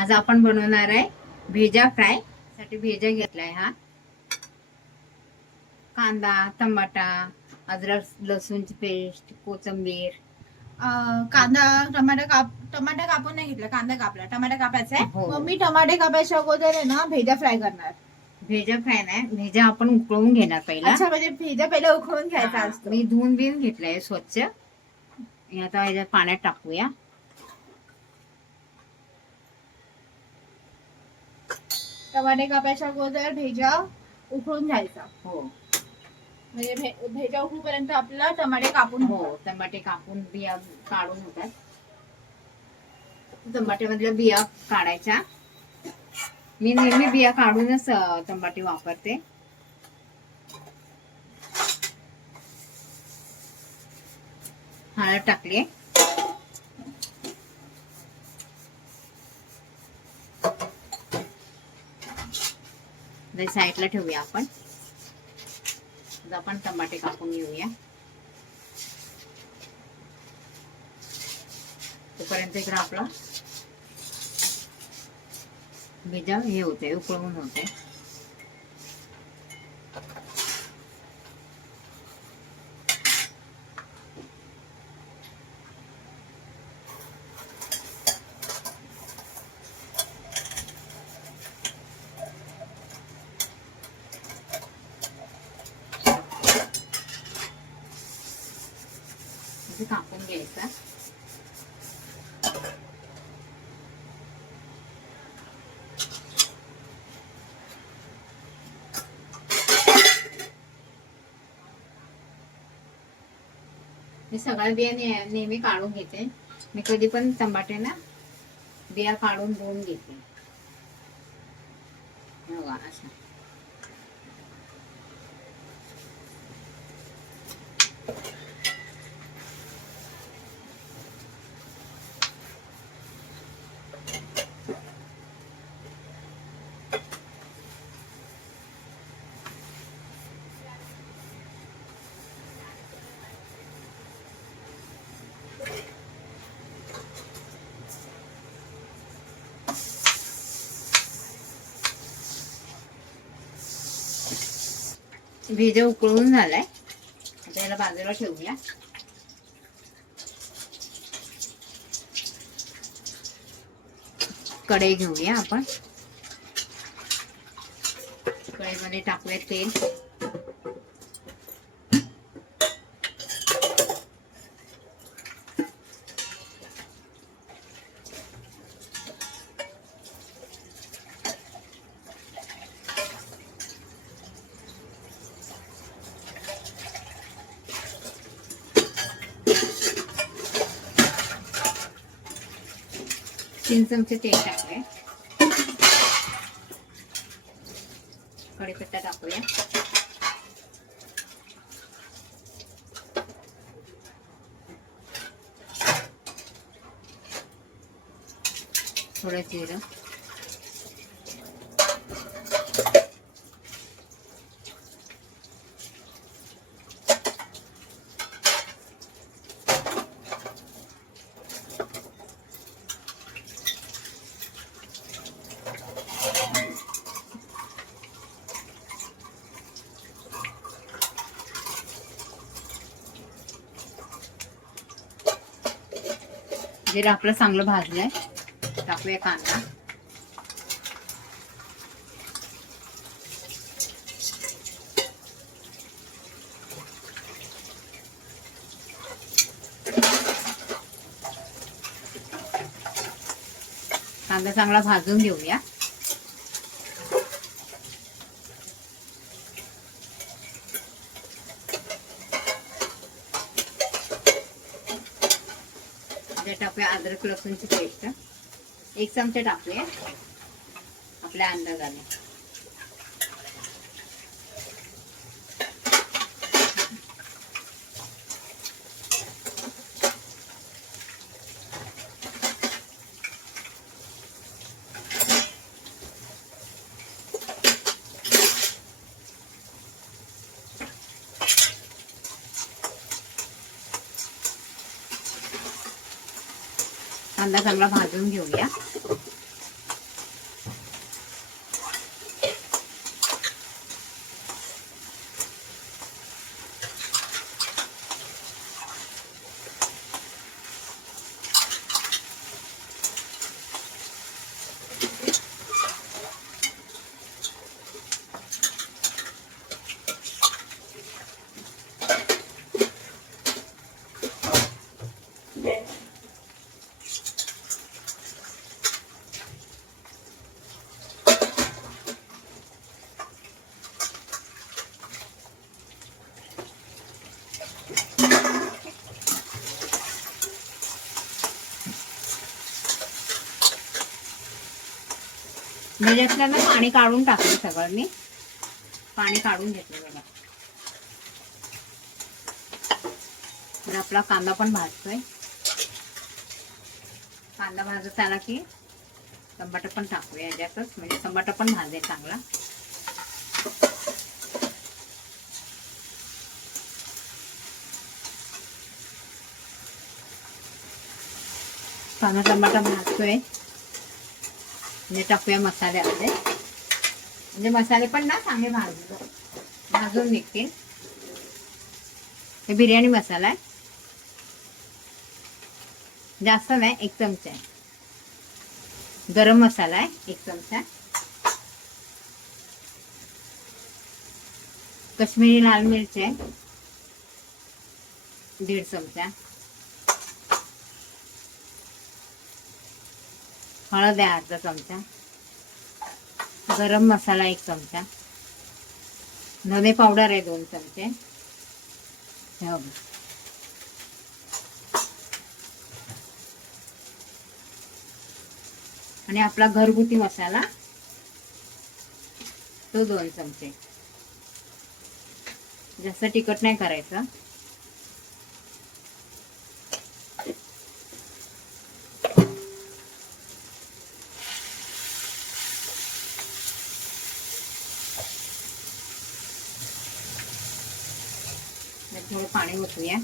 आज आपण बनवणार आहे भेजा फ्राय. साठी भेजा घेतलाय हा. कांदा टमाटा अद्रक लसूणची पेस्ट कोथिंबीर. कांदा टमाटा काप टमाटा कापून नाही घेतला कांदा कापला. टमाटा कापायचा आहे. हो. मग मी टमाटे कापायच्या अगोदर आहे ना भेजा फ्राय करणार. भेजा फ्राय नाही भेजा आपण उकळून घेणार पहिला. अच्छा म्हणजे भेजा पहिला उकळून घ्यायचा हा, असतो. मी धुवून बिवून घेतलाय स्वच्छ. हे आता पाण्यात टाकूया. टमाटे कापायच्या अगोदर भेजा उकळून घ्यायचा. हो. म्हणजे भे- भेजा उकळूपर्यंत आपल्याला टमाटे कापून हो टमाटे कापून बिया काढून होतात. टमाट्यामधल्या बिया काढायच्या. मी नेहमी बिया काढूनच अं, टमाटे वापरते. हळद टाकली. साईडला ठेवूया आपण. आपण टमाटे कापून घेऊया. तोपर्यंत इकडं आपलं भिजा हे होते उकळून होते म्हणजे कापून घ्यायचा. मी सगळ्या बिया ने- नेहमी काढून घेते. मी कधी पण टमाटे ना बिया काढून धुवून घेते. बघा असं. भिज उकळून झालाय. आता याला बाजूला ठेवूया. कढई घेऊया आपण. कढईमध्ये टाकूया तेल. तीन चमचे तेल टाकले कढीपत्ता टाकूया. थोडं जिरं. जिरं आपलं चांगलं भाजलंय टाकूया कांदा. कांदा चांगला भाजून घेऊया त्यात टाकूया अद्रक लसूणची पेस्ट एक चमचा टाकूया. आपल्या अंदाजाने. कांदा चांगला भाजून घेऊया. म्हणजे त्याच्यातलं ना पाणी काढून टाकलं सगळं मी पाणी काढून घेतलं बघा. तर आपला कांदा पण भाजतोय. कांदा भाजत आला की टमाटर पण टाकूया याच्यातच. म्हणजे टमाटर पण भाजेल चांगला. कांदा टमाटर भाजतोय. म्हणजे टाकूया मसाल्यामध्ये म्हणजे मसाले पण ना चांगले भाजून भाजून निघतील. हे बिर्याणी मसाला आहे. जास्त नाही एक चमचा आहे. गरम मसाला आहे एक चमचा. कश्मीरी लाल मिरची आहे दीड चमचा. हळद आहे अर्धा चमचा. गरम मसाला एक चमचा. धने पावडर आहे दोन चमचे. आणि आपला घरगुती मसाला तो दोन चमचे. जास्त तिखट नाही करायचं त्यात थोडं पाणी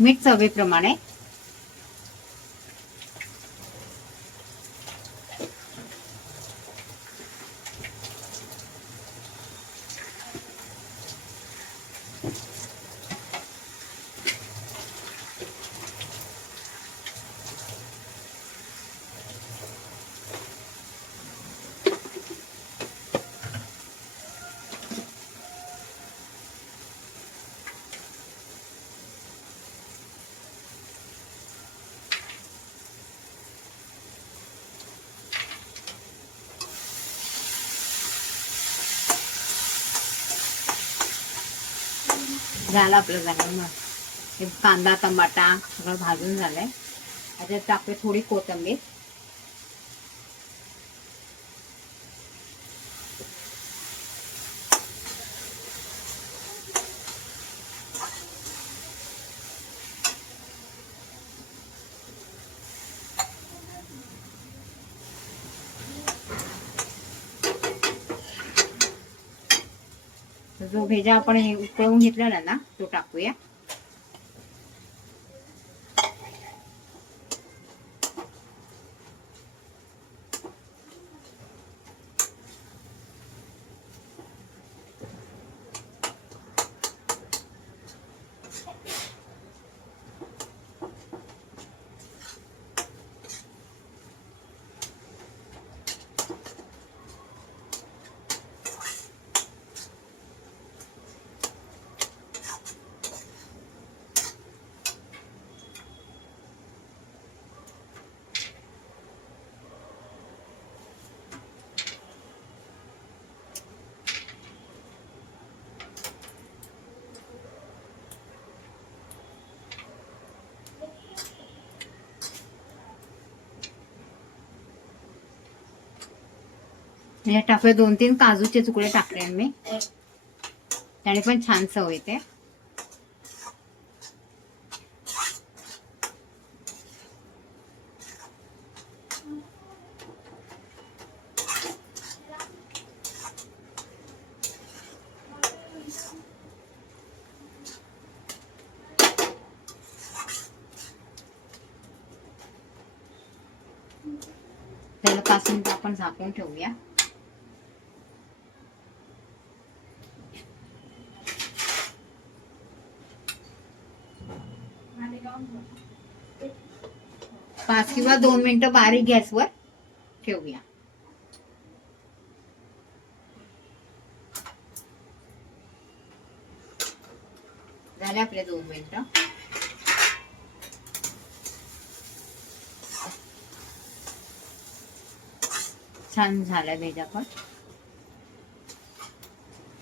मीठ चवीप्रमाणे झालं आपलं झालं मग. कांदा टमाटा सगळं भाजून झालंय. आता टाकते थोडी कोथिंबीर. जो भेजा आपण हे उकळवून घेतलेला ना तो टाकूया. म्हणजे या टाकले दोन तीन काजूचे तुकडे टाकले मी त्याने पण छान चव येते. त्याला पाच आपण झाकून ठेवूया. पाच किंवा दोन मिनिटं बारीक गॅसवर ठेवूया. झाले आपले दोन मिनिटं. छान झालाय भेजा पण.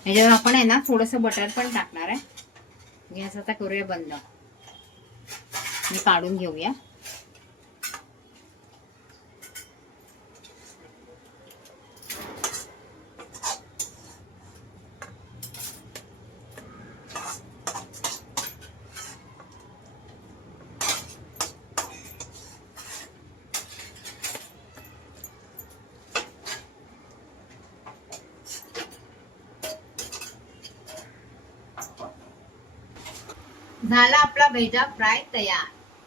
ह्याच्यावर आपण आहे ना थोडस बटर पण टाकणार आहे. गॅस आता करूया बंद. मी काढून घेऊया. झाला आपला भेजा फ्राय तयार.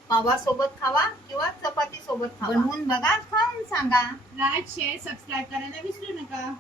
पावा सोबत खावा किंवा चपाती सोबत खावा. बनवून बघा खाऊन सांगा. लाईक शेअर सबस्क्राईब करायला विसरू नका.